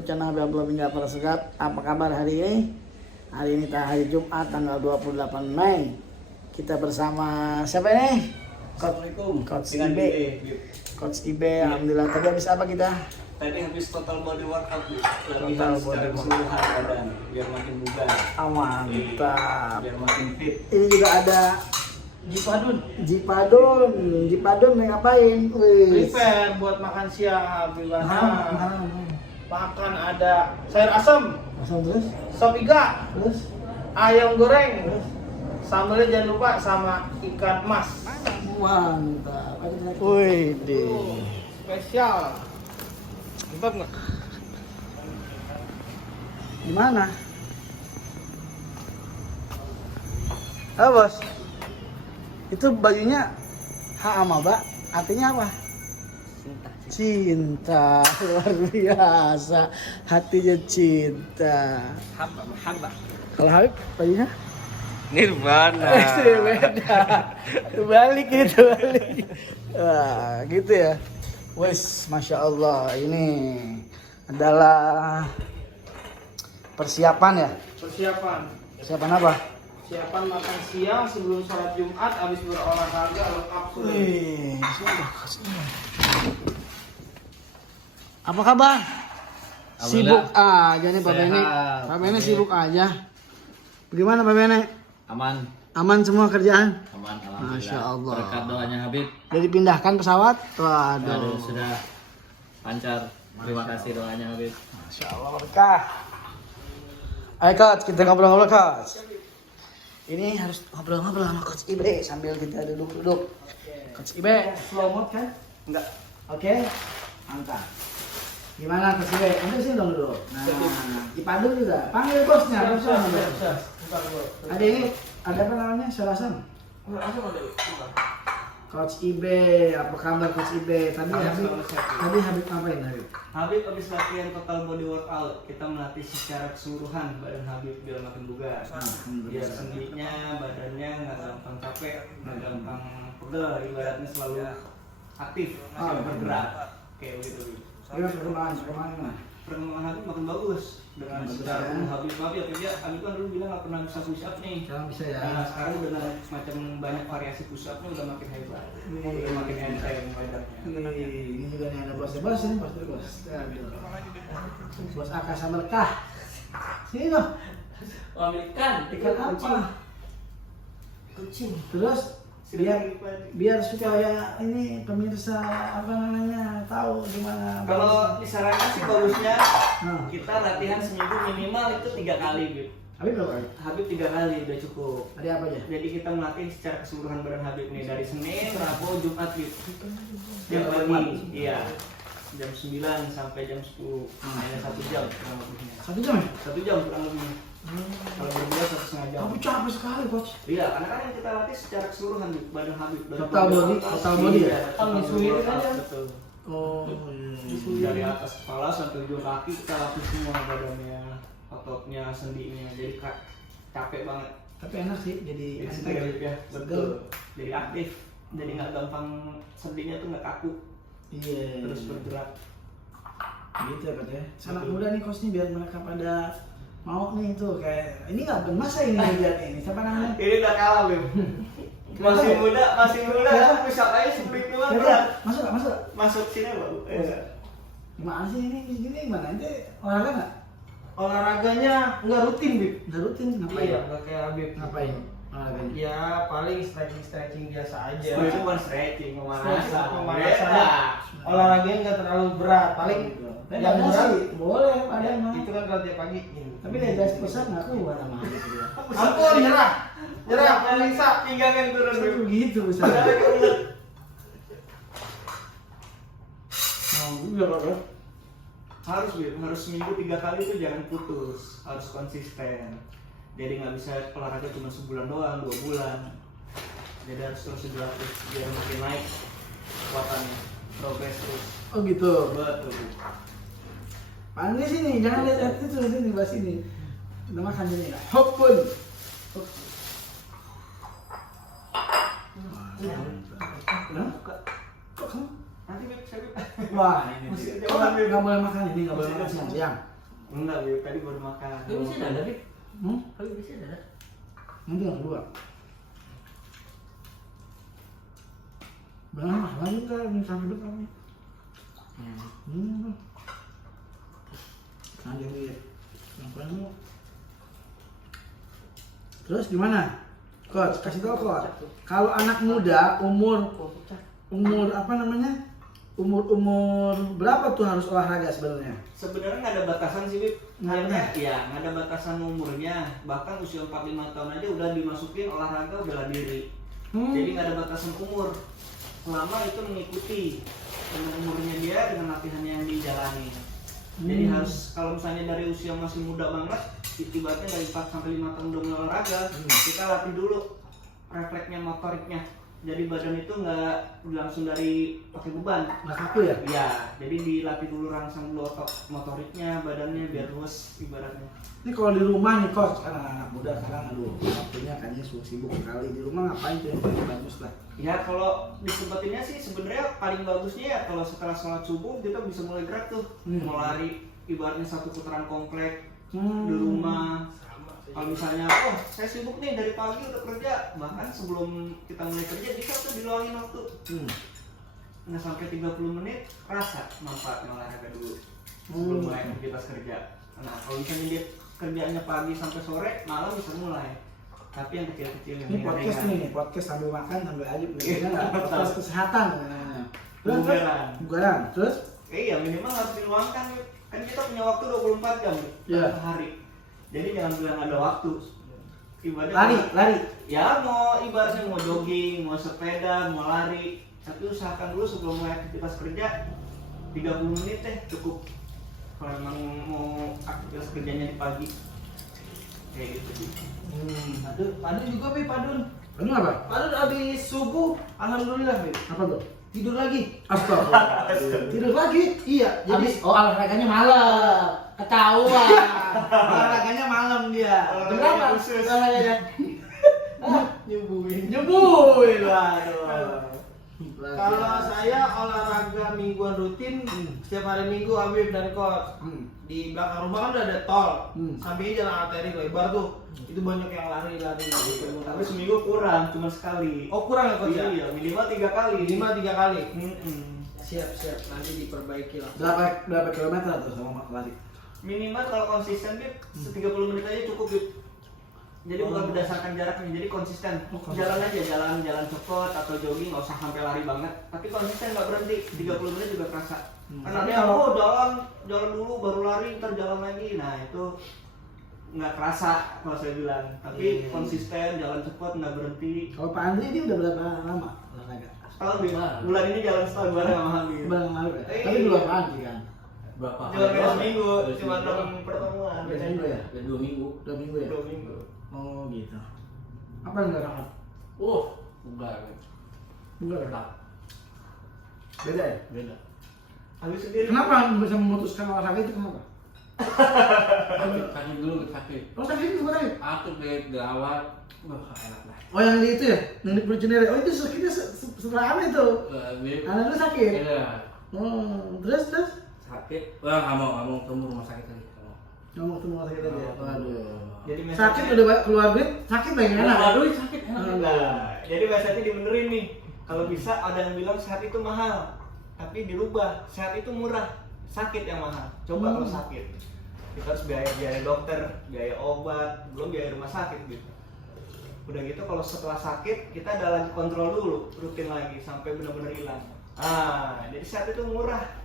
YouTube channel Habib Abdullah bin Ja'far Assegaf. Apa kabar hari ini? Hari ini hari Jumat tanggal 28 Mei. Kita bersama siapa ini? Assalamualaikum. Coach Dengan Ibe. Ibe. Coach Ibe, alhamdulillah. Tadi habis apa kita? Tadi habis total body workout, Bu. Total Latihan body secara workout. keseluruhan badan biar makin bugar, Mantap. biar makin fit. Ini juga ada Jipadun, Jipadun mau ngapain? Wih. prepare buat makan siang, Bilana. Nah. Makan ada sayur asam, Asal terus? sop iga, Terus? ayam goreng, sambelnya jangan lupa sama ikan mas. Mantap. Wih, deh. Spesial. Mantap nggak? Gimana? Halo bos, itu bajunya Mbak, artinya apa? Cinta, luar biasa, hatinya cinta. Hamba. Kalau Habib, bajunya? Nirvana. Beda, balik itu, balik. Wah, gitu ya. Wes, masya Allah, ini adalah persiapan ya. Persiapan apa? Persiapan makan siang sebelum sholat Jumat, habis berolahraga lengkap sudah. Wih, apa kabar? Sibuk aja nih Pak Bene. Sehat. Pak Bene sibuk aja. Bagaimana Pak Bene? Aman. Aman semua kerjaan? Aman, alhamdulillah. Masya Allah. Berkat doanya Habib. Jadi pindahkan pesawat? Aduh, Waduh. sudah lancar. Terima kasih doanya Habib. Masya Allah berkah. Ayo Coach, kita ngobrol-ngobrol Coach. Ini harus ngobrol-ngobrol sama Coach Ibe sambil kita duduk-duduk. Coach Ibe, slow mode kan? Enggak. Oke. Mantap. Gimana Coach Ibe? Anda sini dong dulu. Nah, Jipadun juga. Panggil bosnya. Ada ini, ada apa namanya? Selasan. Coach Ibe, apa kabar Coach Ibe? Tadi Habib ngapain Habib? Habib habis latihan total body workout, kita melatih secara keseluruhan badan Habib biar makin bugar. Biar sendinya, badannya nggak gampang capek, nggak gampang pegel, ibaratnya selalu aktif, masih bergerak. Kayak begitu. Gimana perkembangan gimana? Perkembangan Habib makin bagus dengan Bagus, secara ya. Habib Habib kan dulu bilang nggak pernah bisa push up nih. Sekarang bisa ya. Nah, sekarang dengan macam banyak variasi push up-nya udah makin hebat, udah makin enteng badannya. Ini juga nih ada bos ini bos dulu bos. Aduh. Bos Akasa Berkah. Sini dong. Ikan Ikan apa? kucing. Terus biar supaya ini pemirsa apa namanya tahu gimana. Kalau disarankan sih bagusnya Nah. kita latihan seminggu minimal itu 3 kali, Bib. Habib berapa kali? Habib 3 kali udah cukup. Ada apa aja? Jadi kita melatih secara keseluruhan badan Habib nih dari Senin, Rabu, Jumat, Bib. Jam pagi, iya. Jam 9 sampai jam 10. Hanya 1 jam kurang lebihnya. 1 jam ya? 1 jam kurang lebihnya. Kalau berdua 1,5 jam. Aku capek sekali coach. Iya, karena kan yang kita latih secara keseluruhan Bib, badan Habib. Dari Total body ya? Total Disuirin aja. betul. Oh. Dari atas kepala sampai ujung kaki kita latih semua badannya, ototnya, sendinya, jadi capek banget. Tapi enak sih jadi Jadi enteng. segar ya, Segar. betul. Jadi aktif, jadi nggak gampang sendinya tuh nggak kaku, Iya. terus bergerak. Gitu ya katanya. Anak muda nih coach nih biar mereka pada mau nih tuh kayak ini nggak gemas ya ini lihat ini siapa namanya? Ini udah kalah Bim. Masih muda, kan bisa aja split doang berat. Masuk nggak masuk? Masuk sini Bang. Gimana sih ini gimana? Nanti olahraga nggak? Olahraganya nggak rutin, Bib. Udah rutin ngapain? Iya, nggak kayak Habib. Ngapain? Olahraganya? Ya paling stretching biasa aja. Itu bukan stretching, pemanasan. Pemanasannya olahraganya nggak terlalu berat. Paling yang berat sih boleh ada mah. itu kan kalau tiap pagi. Tapi dia besar nggak keluar sama gitu dia. Ampun, nyerah, pemirsa. Pinggang yang turun Bim. Begitu besar. Oh, iya loh. Harus Bim, harus seminggu 3 kali tuh jangan putus, harus konsisten. Jadi nggak bisa olahraga cuma sebulan doang, 2 bulan. Jadi harus terus dilatih biar makin naik kekuatannya, progres terus. Oh gitu. Betul. Panggil sini, jangan lihat itu sini, bahas ini. Kita makan sini. Hopun. Kok kamu? Nanti Bib, saya Bib. Wah, ini. Masih Kok nggak boleh makan ini, nggak boleh makan siang. Enggak, Bib. Tadi baru makan. Tapi bisa ada, Bib. Tapi bisa ada. nanti yang kedua. Benar, lagi kan ini sampai depan nih. Nanti lihat. Yang lu. Terus gimana? Coach, kasih tahu Coach. Kalau anak muda umur apa namanya? Umur berapa tuh harus olahraga sebenarnya? Sebenarnya nggak ada batasan sih, Bib. Nggak ada? Ya, nggak ada batasan umurnya. Bahkan usia 45 tahun aja udah dimasukin olahraga bela diri. Jadi nggak ada batasan umur. Selama itu mengikuti dengan umurnya dia dengan latihannya yang dijalani. Jadi harus kalau misalnya dari usia masih muda banget, ibaratnya dari 4 sampai 5 tahun udah mulai olahraga, kita latih dulu refleksnya, motoriknya. Jadi badan itu nggak langsung dari pakai beban. Nggak kaku ya? Iya, jadi dilatih dulu rangsang dulu otot motoriknya, badannya biar luas ibaratnya. Ini kalau di rumah nih Coach, kan anak muda sekarang aduh waktunya kayaknya sibuk sekali. Di rumah ngapain tuh yang paling bagus lah? Ya kalau disebutinnya sih sebenarnya paling bagusnya ya kalau setelah sholat subuh kita bisa mulai gerak tuh, mau lari ibaratnya 1 putaran komplek di rumah. Kalau misalnya, oh saya sibuk nih dari pagi udah kerja, bahkan sebelum kita mulai kerja bisa tuh diluangin waktu. Nggak sampai 30 menit rasa manfaatnya olahraga dulu sebelum mulai aktivitas kerja. Nah kalau misalnya dia kerjanya pagi sampai sore, malam bisa mulai. Tapi yang kecil-kecil Ini podcast nih, podcast sambil makan sambil ajib nih, podcast kesehatan. Bugaran. Terus? Iya minimal harus diluangkan. Kan kita punya waktu 24 jam sehari. Jadi jangan bilang ada waktu. Ibaratnya Lari. Ya mau ibaratnya mau jogging, mau sepeda, mau lari. Tapi usahakan dulu sebelum mulai aktivitas kerja 30 menit deh cukup. Kalau memang mau aktivitas kerjanya di pagi. Kayak gitu sih. Padun juga, Bib, Padun. Padun apa? Padun abis subuh, alhamdulillah, Bib. Apa tuh? Tidur lagi. Astagfirullah. Tidur lagi? Iya. Jadi Habis olahraganya malam. Ketahuan. Olahraganya malam dia. Berapa? Olahraganya? nyembuhin. Waduh. Kalau saya olahraga mingguan rutin, setiap hari Minggu Habib dan Coach. Di belakang rumah kan udah ada tol, sampingnya jalan arteri lebar tuh. Itu banyak yang lari-lari gitu. Tapi seminggu kurang, cuma sekali. Oh kurang ya Coach ya? Iya, minimal 3 kali. Minimal 3 kali. Siap. Nanti diperbaiki lah. Berapa kilometer tuh sama lari? Minimal kalau konsisten Bib, 30 menit aja cukup Bib. Jadi bukan berdasarkan jaraknya, jadi konsisten. Jalan aja, jalan cepet atau jogging, nggak usah sampai lari banget. Tapi konsisten nggak berhenti, 30 menit juga kerasa. Karena dia jalan dulu baru lari, ntar jalan lagi. Nah itu nggak kerasa kalau saya bilang. Tapi konsisten, jalan cepet, nggak berhenti. Kalau Pak Andri dia udah berapa lama olahraga? Setahun Bib, bulan ini jalan setahun bareng sama Habib. Bulan lalu ya? Tapi belum Andri kan? Berapa? Cuma beda seminggu, cuma 6 pertemuan. Beda minggu ya? Dan 2 minggu. 2 minggu ya? 2 minggu. Oh gitu. Apa yang enggak rapat? Enggak. Enggak rapat. Beda ya? Beda. Habis sendiri. Kenapa bisa memutuskan olahraga itu kenapa? Sakit dulu, sakit. Oh sakit juga tadi? Aku dari awal, enak lah. Oh yang di itu ya? Yang di Purjenere? Oh itu sakitnya setelah aneh tuh? Anak lu sakit? Iya. Oh terus? Sakit. Wah nggak mau ketemu rumah sakit lagi. Nggak mau ketemu sakit aja? Waduh. Jadi Sakit udah keluar duit, sakit lagi enak? Aduh sakit enak. Nah, jadi website dibenerin nih. Kalau bisa ada yang bilang sehat itu mahal, tapi dirubah sehat itu murah, sakit yang mahal. Coba kalau sakit, kita harus biaya dokter, biaya obat, belum biaya rumah sakit gitu. Udah gitu kalau setelah sakit kita ada lagi kontrol dulu, rutin lagi sampai benar-benar hilang. Jadi sehat itu murah.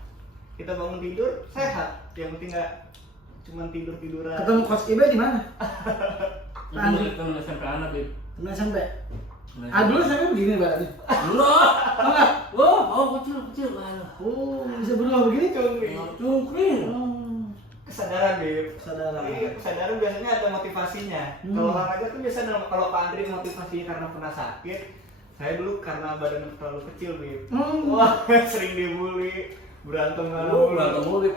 Kita bangun tidur sehat, yang penting nggak cuma tiduran. Ketemu Coach Ibe di mana? Ketemu SMP anak, Bib. Temen SMP. Dulu SMP begini berarti. Dulu. Enggak. Kecil. Oh, bisa berubah begini? Cungkring. Kesadaran, Bib. Kesadaran. Kesadaran biasanya ada motivasinya. Kalau olahraga tuh biasanya kalau Pak Andri motivasinya karena pernah sakit. Saya dulu karena badan terlalu kecil, Bib. Wah, sering dibully, berantem mulu. Berantem mulu.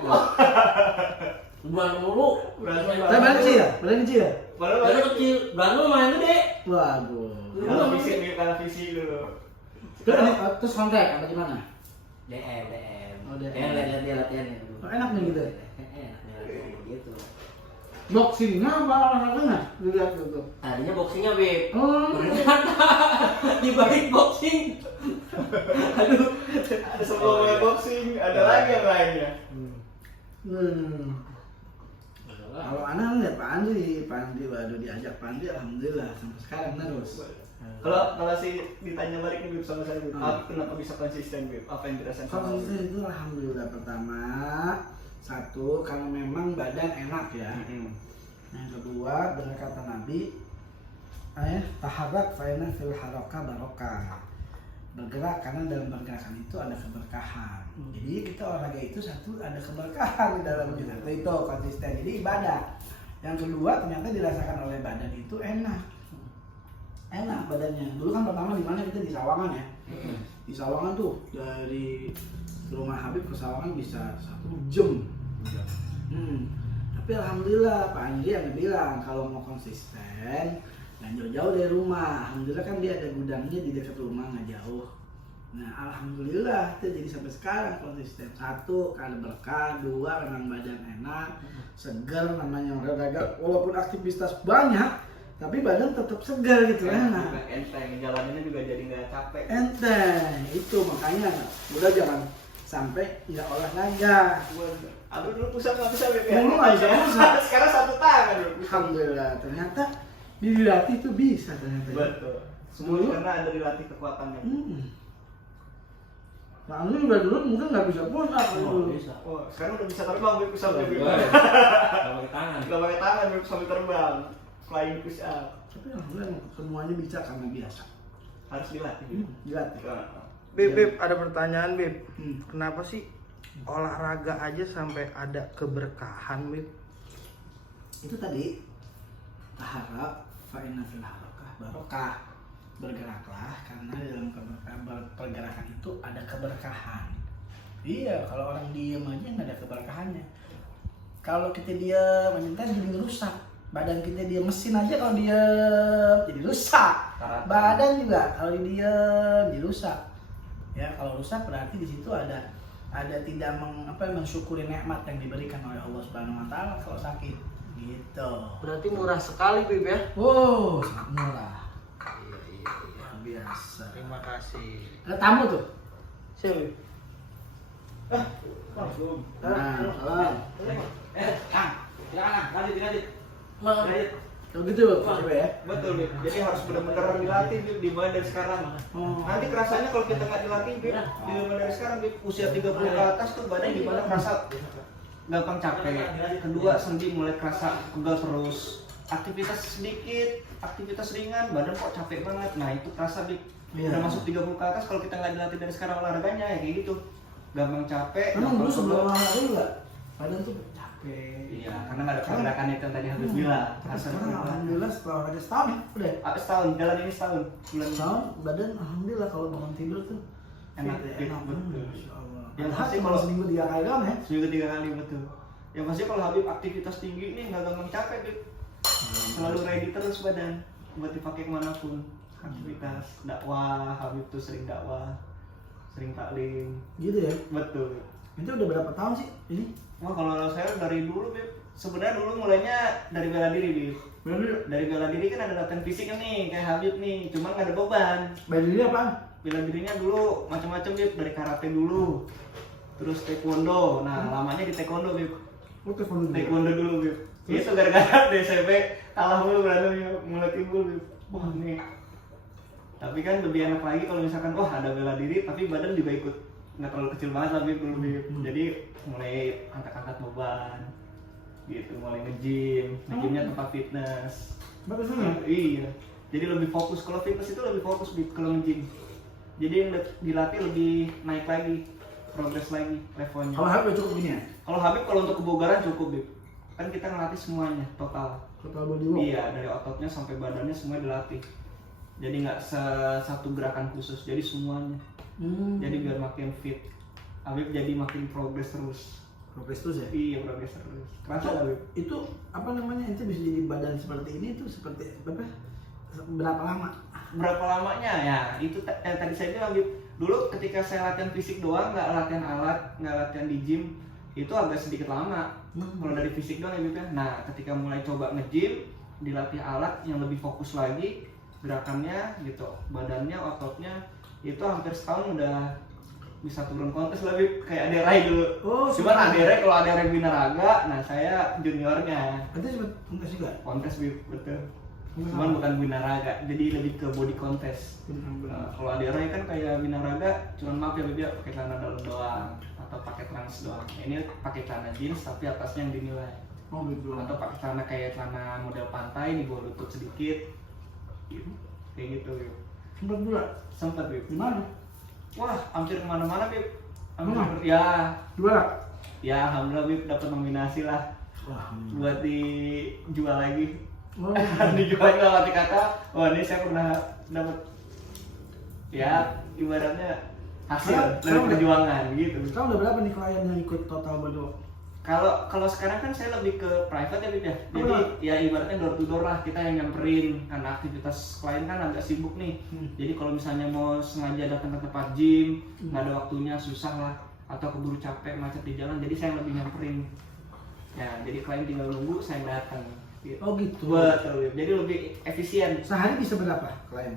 Saya badan kecil ya? Badan kecil ya? Badan kecil, berantem main gede. Waduh. Kalau fisik dulu. Terus kontak apa gimana? DM. Oh, DM. Lihat dia latihannya. Oh, enak nih gitu. Enak. gitu. Boxingnya apa olahraganya? Dilihat dulu. Tadinya boxingnya Beb. Oh. Ternyata di balik boxing. Aduh, ada sebelumnya boxing, ada lagi yang lainnya. Kalau anak lihat Pak Andi baru diajak Pak Andi, alhamdulillah sampai sekarang terus. Kalau sih ditanya balik nih Beb sama saya Beb, kenapa bisa konsisten Beb? Apa yang dirasain sama Konsisten itu alhamdulillah pertama satu karena memang badan enak ya. Yang kedua benar kata Nabi, taharrak fa'inna fil haraka barokah. Bergerak karena dalam pergerakan itu ada keberkahan. Jadi kita olahraga itu satu ada keberkahan di dalamnya. Itu konsisten. Jadi ibadah. Yang kedua ternyata dirasakan oleh badan itu enak. Enak badannya. Dulu kan pertama di mana kita di Sawangan ya. Di Sawangan tuh dari rumah Habib ke Sawangan bisa 1 jam. Tapi alhamdulillah Pak Andri yang bilang kalau mau konsisten dan jauh-jauh dari rumah. Alhamdulillah kan dia ada gudangnya di dekat rumah nggak jauh. Nah alhamdulillah itu jadi sampai sekarang konsisten. Satu karena berkah, dua memang badan enak, segar namanya olahraga. Walaupun aktivitas banyak, tapi badan tetap segar gitu enak. Enteng, jalannya juga jadi nggak capek. Enteng, itu makanya udah jangan sampai tidak olahraga. Aku dulu pusat nggak bisa Beb ya. Dulu nggak bisa pusat. Sekarang 1 tangan Beb. Alhamdulillah ternyata dilatih itu bisa ternyata. Betul. Semua karena ada dilatih kekuatannya. Nah, ini udah dulu mungkin nggak bisa push up dulu. Bisa. Oh, sekarang udah bisa terbang Beb pusat Beb. Nggak pakai tangan. Nggak pakai tangan Beb sambil terbang. Flying push up. Tapi alhamdulillah semuanya bisa karena biasa. Harus dilatih. Dilatih. Beb, ada pertanyaan Beb. Hmm. Kenapa sih olahraga aja sampai ada keberkahan Beb? Itu tadi taharab fa'inna fil harakah barokah. Bergeraklah karena di dalam pergerakan itu ada keberkahan. Iya, kalau orang diem aja nggak ada keberkahannya. Kalau kita diem, kita jadi rusak. Badan kita diem, mesin aja kalau diem jadi rusak. Badan juga kalau diem jadi rusak. Ya, kalau rusak berarti di situ ada tidak mensyukuri nikmat yang diberikan oleh Allah Subhanahu wa taala kalau sakit. Gitu. Berarti murah sekali Beb ya. Wow, sangat murah. Luar biasa. Terima kasih. Ada tamu tuh. Siapa Beb? Langsung. Nah, salam. Kang, silakan lanjut. Kalau gitu, coba ya. Betul Beb. Jadi harus benar-benar dilatih Beb, dimulai dari sekarang. Nanti kerasanya kalau kita nggak dilatih Beb, dimulai dari sekarang Beb, usia 30 ke atas tuh badan dimana kerasa gampang capek. Kedua sendi mulai kerasa pegal terus. Aktivitas sedikit, aktivitas ringan, badan kok capek banget. Nah itu kerasa Beb. Udah masuk 30 ke atas kalau kita nggak dilatih dari sekarang olahraganya ya kayak gitu. Gampang capek. Emang dulu gampang sebelum pegel. olahraga juga badan tuh capek. Iya, karena nggak ada pergerakan itu yang tadi Habib bilang. Tapi sekarang alhamdulillah setelah olahraga setahun ya, udah. Setahun, jalan ini setahun. Bulan Setahun badan alhamdulillah kalau bangun tidur tuh Enak, fit, enak betul. banget. Masya Allah. Yang Padahal pasti kalau kalau- seminggu 3 kali doang ya. seminggu 3 kali betul. Yang pasti kalau Habib aktivitas tinggi ini nggak gampang capek Bib. Selalu ready terus badan buat dipakai kemanapun. Aktivitas dakwah, Habib tuh sering dakwah, sering taklim. Gitu ya. Betul. Itu udah berapa tahun sih ini? Wah kalau saya dari dulu Bib, sebenarnya dulu mulainya dari bela diri Bib. Dari bela diri kan ada latihan fisik nih kayak Habib nih, cuman nggak ada beban. Bela diri apaan? Bela dirinya dulu macam-macam Bib, dari karate dulu, terus taekwondo. Nah lamanya di taekwondo Bib. Taekwondo dulu Bib. Itu gara-gara di SMP kalah mulu berantemnya, mulai timbul Bib. Wah nih. Tapi kan lebih enak lagi kalau misalkan wah ada bela diri tapi badan juga ikut nggak terlalu kecil banget lah Bib dulu Bib. Jadi mulai angkat-angkat beban gitu, mulai nge-gym. Nge-gymnya tempat fitness. Bagus banget. Iya. Jadi lebih fokus, kalau fitness itu lebih fokus Bib kalau nge-gym. Jadi yang dilatih lebih naik lagi, progres lagi levelnya. Kalau Habib cukup gini ya? Kalau Habib kalau untuk kebugaran cukup Bib. Kan kita ngelatih semuanya total. Total body work. Iya, dari ototnya sampai badannya semua dilatih. Jadi nggak satu gerakan khusus, jadi semuanya. Jadi biar makin fit. Habib jadi makin progres terus. Progres terus ya? Iya, progres terus. Kerasa nggak Habib? Itu apa namanya, itu bisa jadi badan seperti ini tuh seperti apa? Berapa lama? Berapa lamanya ya? Itu tadi saya bilang Habib. Dulu ketika saya latihan fisik doang, nggak latihan alat, nggak latihan di gym, itu agak sedikit lama kalau dari fisik doang ya Bib ya. Nah ketika mulai coba nge-gym, dilatih alat yang lebih fokus lagi gerakannya gitu, badannya, ototnya, itu hampir setahun udah bisa turun kontes lah Bib, kayak Aderai dulu. Cuman Aderai kalau Aderai binaraga, nah saya juniornya. Nanti sempat kontes juga. Kontes Bib, betul. Cuman bukan binaraga, jadi lebih ke body contest. Kalau Aderai kan kayak binaraga, cuman maaf ya Bib ya, pakai celana dalam doang atau pakai trans doang. Ini pakai celana jeans tapi atasnya yang dinilai. Oh gitu. Atau pakai celana kayak celana model pantai nih, bawa lutut sedikit. Gitu. Kayak gitu Bib. Sempat pula. Sempet Bib. Di mana? Wah, hampir kemana-mana Bib. Hampir, Hmm. ya, Juara. ya alhamdulillah Bib dapat nominasi lah Wah. buat dijual lagi. Oh. Dijual dalam arti kata, wah ini saya pernah dapat, ya ibaratnya hasil dari perjuangan gitu. Sekarang udah berapa nih klien yang ikut total body work? Kalau sekarang kan saya lebih ke private ya Bib ya. Jadi ya ibaratnya door to door lah, kita yang nyamperin karena aktivitas klien kan agak sibuk nih. Jadi kalau misalnya mau sengaja datang ke tempat gym, nggak ada waktunya, susah lah, atau keburu capek macet di jalan, jadi saya lebih nyamperin. Ya, jadi klien tinggal nunggu, saya datang. Gitu. Oh gitu. Betul Bib. Jadi lebih efisien. Sehari bisa berapa klien?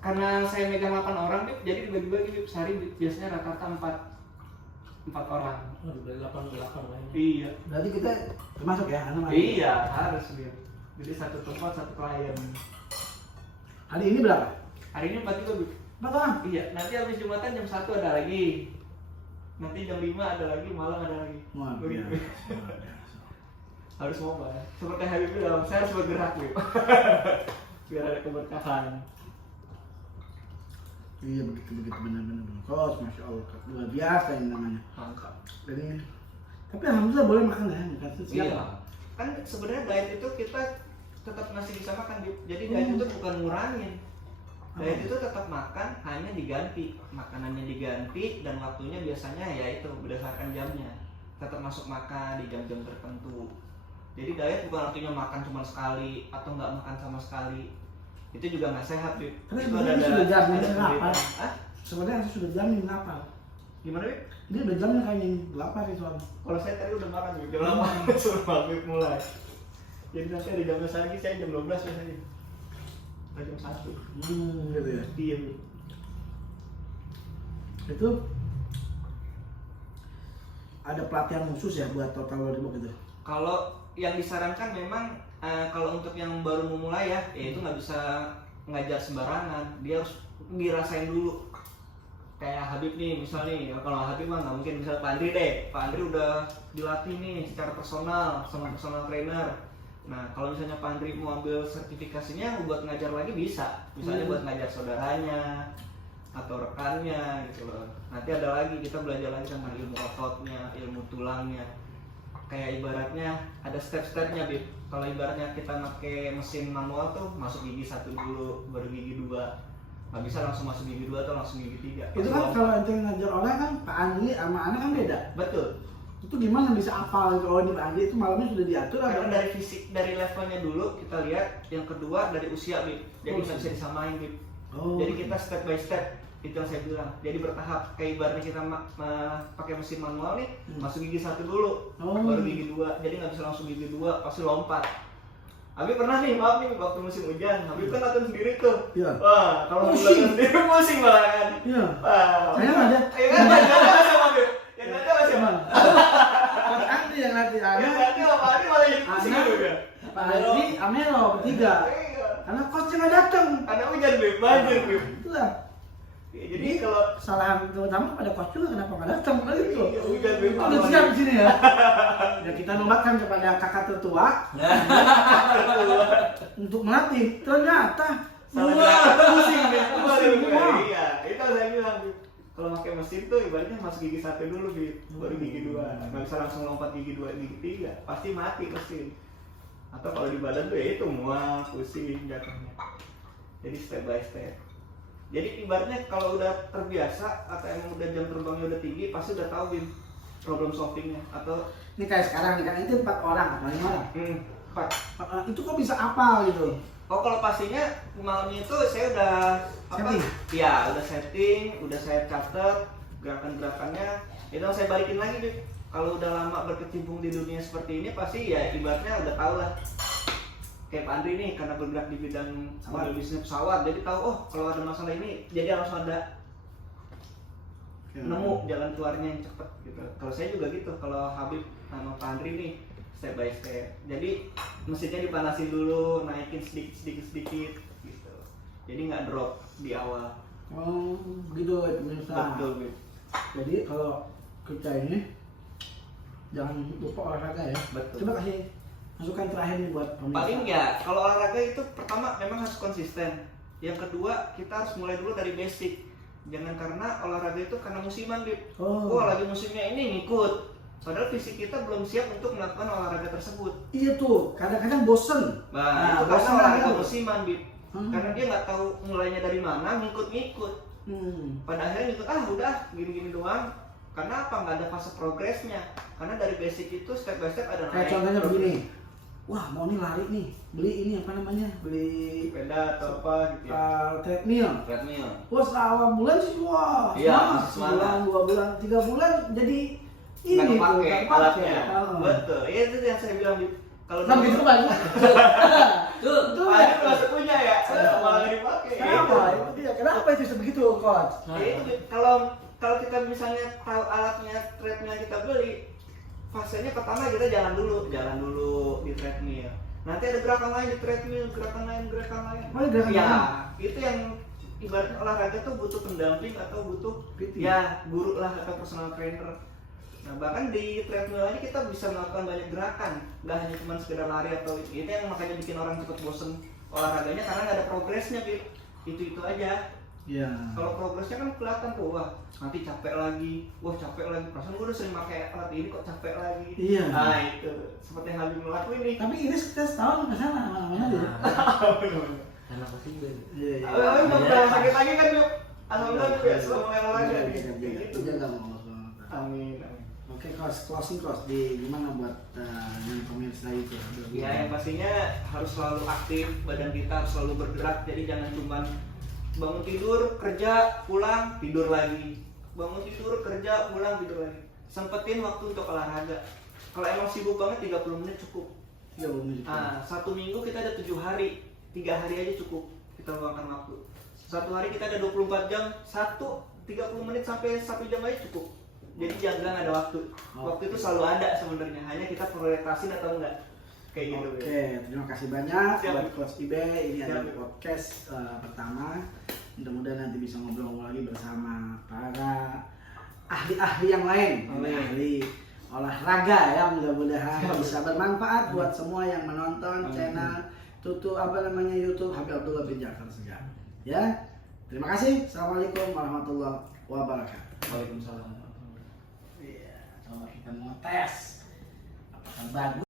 Karena saya megang 8 orang Bib, jadi dibagi-bagi Bib, sehari biasanya rata-rata 4 orang. Oh, dari 8 lah. Iya. Berarti kita termasuk ya anak. Iya, harus Bib. Jadi satu tempat satu klien. Hari ini berapa? Hari ini 4 juga Bib. 4 orang. Iya, nanti habis Jumatan jam 1 ada lagi. Nanti jam 5 ada lagi, malam ada lagi. Wah, Begitu. biasa. Harus mau ya. Seperti Habib bilang, saya harus bergerak Bib. Biar ada keberkahan. Iya begitu benar-benar. Coach, masya Allah, luar biasa ini namanya. Mantap. Dan ini, tapi alhamdulillah boleh makan ya, makan siang. Iya. Kan sebenarnya diet itu kita tetap masih bisa makan Bib. Jadi diet itu bukan ngurangin. Diet itu tetap makan, hanya diganti. Makanannya diganti dan waktunya biasanya ya itu berdasarkan jamnya. Tetap masuk makan di jam-jam tertentu. Jadi diet bukan artinya makan cuma sekali atau nggak makan sama sekali. Itu juga nggak sehat Bib. Karena Itu sebenarnya sudah jamin ada kenapa? penderitaan. Hah? Sebenarnya saya sudah jamin apa? Gimana Bib? Dia udah jamin kayak yang lapar itu. Kalau saya tadi udah makan Bib, jam 8 suruh maghrib mulai. Jadi nanti ada jam 12 lagi, saya jam 12 biasanya. Atau jam 1. Gitu ya. Iya Bib. Itu ada pelatihan khusus ya buat total body work itu. Kalau yang disarankan memang kalau untuk yang baru memulai ya itu nggak bisa ngajar sembarangan, dia harus dirasain dulu. Kayak Habib nih misalnya, kalau Habib mah nggak mungkin, misal Pak Andri deh, Pak Andri udah dilatih nih secara personal sama personal trainer. Nah kalau misalnya Pak Andri mau ambil sertifikasinya buat ngajar lagi bisa, misalnya buat ngajar saudaranya atau rekannya gitu loh. Nanti ada lagi kita belajar lagi tentang ilmu ototnya, ilmu tulangnya. Kayak ibaratnya ada step-stepnya Bib. Kalau ibaratnya kita pakai mesin manual tuh masuk gigi 1 dulu, baru gigi 2. Nggak bisa langsung masuk gigi 2 atau langsung gigi 3. Itu kan kalau ente ngajar orang kan Pak Andi sama anak kan beda. Betul. Itu gimana bisa hafal itu? Oh ini Pak Andi itu malamnya sudah diatur Karena atau? dari fisik, dari levelnya dulu kita lihat. Yang kedua dari usia Bib. Jadi nggak bisa disamain Bib. Oh. Jadi kita step by step. Itu yang saya bilang. Jadi bertahap. Kayak ibaratnya kita pakai mesin manual nih, masuk gigi 1 dulu, baru gigi 2. Jadi nggak bisa langsung gigi 2, pasti lompat. Habib pernah nih, maaf nih, waktu musim hujan, Habib kan latihan sendiri tuh. Iya. Wah, kalau latihan sendiri pusing malah kan. Iya. Wah. Saya nggak ada. Ya kan, yang ada sama Habib. Yang ada sama siapa? Pak Andi yang nanti Yang anak. ada sama Adi malah jadi pusing Anak. dulu ya. Pak Andi, Amelo bertiga. Iya. Karena coachnya nggak datang. Karena hujan Bib, banjir Bib. Itulah. Ya, jadi kalau Kesalahan terutama pada coach juga kenapa nggak datang kan gitu. Iya, hujan Bib. Oh, udah siap di sini ya. Ya kita nobatkan kepada kakak tertua untuk melatih. Ternyata Salah pusing deh, pusing semua. Iya, itu yang saya bilang Bib. Kalau pakai mesin tuh ibaratnya masuk gigi 1 dulu Bib, baru gigi 2. Nggak bisa langsung lompat gigi 2, gigi 3. Pasti mati mesin. Atau kalau di badan tuh ya itu mual, pusing jatuhnya. Jadi step by step. Jadi ibaratnya kalau udah terbiasa atau emang udah jam terbangnya udah tinggi, pasti udah tahu Bim problem solvingnya. Atau Ini kayak sekarang nih kan itu 4 orang atau 5 orang. 4. 4 orang itu kok bisa apa gitu? Oh kalau pastinya malamnya itu saya udah Setting? Iya udah setting, udah saya catat gerakan-gerakannya. Itu saya balikin lagi Bim. kalau udah lama berkecimpung di dunia seperti ini pasti ya ibaratnya udah tahu lah. Kayak Pak Andri nih karena bergerak di bidang bisnis pesawat, jadi tahu oh kalau ada masalah ini jadi harus ada nemu jalan keluarnya yang cepet gitu. Kalau saya juga gitu, kalau Habib sama Pak Andri nih step by step. Jadi mesinnya dipanasin dulu, naikin sedikit gitu. Jadi nggak drop di awal. Oh, begitu pemirsa. Betul, Bib. Jadi kalau kita ini jangan lupa olahraga ya. Betul. Coba kasih masukan terakhir nih buat pemirsa. Paling ya kalau olahraga itu pertama memang harus konsisten. Yang kedua kita harus mulai dulu dari basic. Jangan karena olahraga itu karena musiman, Bib. Oh. Lagi musimnya ini ngikut. Padahal fisik kita belum siap untuk melakukan olahraga tersebut. Iya tuh, kadang-kadang bosen. Nah, itu karena bosen olahraga gitu. musiman, Bib. Karena dia nggak tahu mulainya dari mana, ngikut-ngikut. Pada akhirnya ngikut, udah gini-gini doang. Karena apa? Nggak ada fase progresnya. Karena dari basic itu step by step ada Kayak naik. contohnya begini. Wah, mau nih lari nih, beli ini apa namanya? Beli Sepeda atau apa gitu ya. treadmill. Treadmill. Wah, awal bulan sih wah, Iya, semangat. masih semangat. 2 bulan, 3 bulan jadi ini Nggak tuh, kepake nggak alatnya. Oh. Betul. Ya, itu yang saya bilang, Bib. Kalau Nah, gitu banyak. Tuh, Pak Adi masih punya ya, malah nggak dipakai. Kenapa? Itu dia. Kenapa itu begitu, coach? Ya, itu Bib. Kalau kita misalnya tahu alatnya treadmill yang kita beli, fasenya pertama kita jalan dulu di treadmill. Nanti ada gerakan lain di treadmill, gerakan lain. Oh, ada gerakan ya, lain? itu yang ibaratnya olahraga tuh butuh pendamping atau butuh PT. ya guru lah atau personal trainer. Nah, bahkan di treadmill aja kita bisa melakukan banyak gerakan, nggak hanya cuma sekedar lari atau itu yang makanya bikin orang cepet bosen olahraganya karena nggak ada progresnya, Bib. Itu aja. Iya. Kalau progresnya kan kelihatan tuh, wah nanti capek lagi, perasaan gue udah sering pakai alat ini kok capek lagi. Iya. Nah itu, seperti yang Habib ngelakuin nih. Tapi ini kita setahun ke sana namanya dia. Kenapa sih Ben? Iya, iya. Nggak pernah sakit lagi kan, Yuk? Alhamdulillah Bib, ya, selama main olahraga Iya, nih. iya, iya. Gitu. Jaga mau soal. Amin. Oke, closing di gimana buat yang pemirsa itu? Ya yang pastinya harus selalu aktif, badan kita harus selalu bergerak, jadi jangan cuma bangun tidur, kerja, pulang, tidur lagi. Bangun tidur, kerja, pulang, tidur lagi. Sempetin waktu untuk olahraga. Kalau emang sibuk banget 30 menit cukup. Ya, umum. Nah, 1 minggu kita ada 7 hari, 3 hari aja cukup kita luangkan waktu. 1 hari kita ada 24 jam, 30 menit sampai 1 jam aja cukup. Jadi jangan ada waktu. Waktu itu selalu ada sebenarnya, hanya kita prioritasin atau enggak. Kayak gitu. Oke, terima kasih banyak Siap. buat Coach Ibe. Ini Siap. adalah podcast pertama. Mudah-mudahan nanti bisa ngobrol lagi bersama para ahli-ahli yang lain. Amin. Ahli olahraga ya, mudah-mudahan bisa bermanfaat buat semua yang menonton channel YouTube Habib Abdullah bin Ja'far Segar. Ya. Terima kasih. Assalamualaikum warahmatullahi wabarakatuh. Waalaikumsalam. Iya, coba kita mau tes apakah bagus